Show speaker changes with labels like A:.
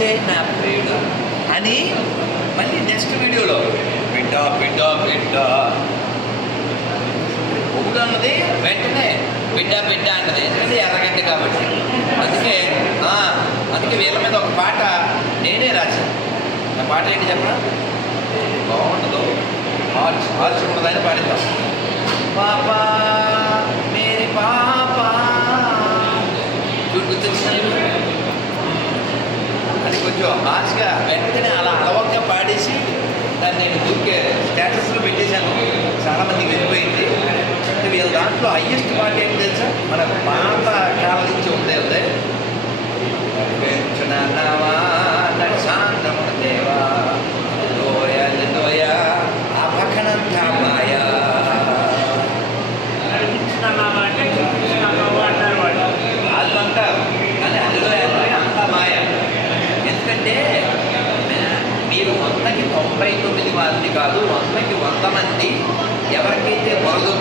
A: వచ్చే నా ప్రియుడు అని మళ్ళీ నెక్స్ట్ వీడియోలో. బిడ్డ బిడ్డ బిడ్డ. ఒకటి అన్నది వెంటనే బిడ్డ బిడ్డ అన్నది. ఎందుకంటే ఎర్రగడ్డ కాబట్టి. అందుకే అందుకే వీళ్ళ మీద ఒక పాట నేనే రాశాను. ఆ పాట ఏంటి చెప్పరా? బాగుంటుందో ఆర్చ్ ఆర్చ్ ఉండదని పాడిద్దాం. పాపా మేరీ పాపా. చూడు గుర్తొచ్చింది కొంచెం హార్ష్గా వెంటనే అలా అలవంగా పాడేసి దాన్ని నేను దూకే స్టేటస్లో పెట్టేశాను. చాలామందికి వెళ్ళిపోయింది. అంటే వీళ్ళ దాంట్లో హయ్యెస్ట్ పాట ఏంటి తెలుసా? మన పాత తొంభై తొమ్మిది మంది కాదు వందకి వంద మంది ఎవరికైతే వరద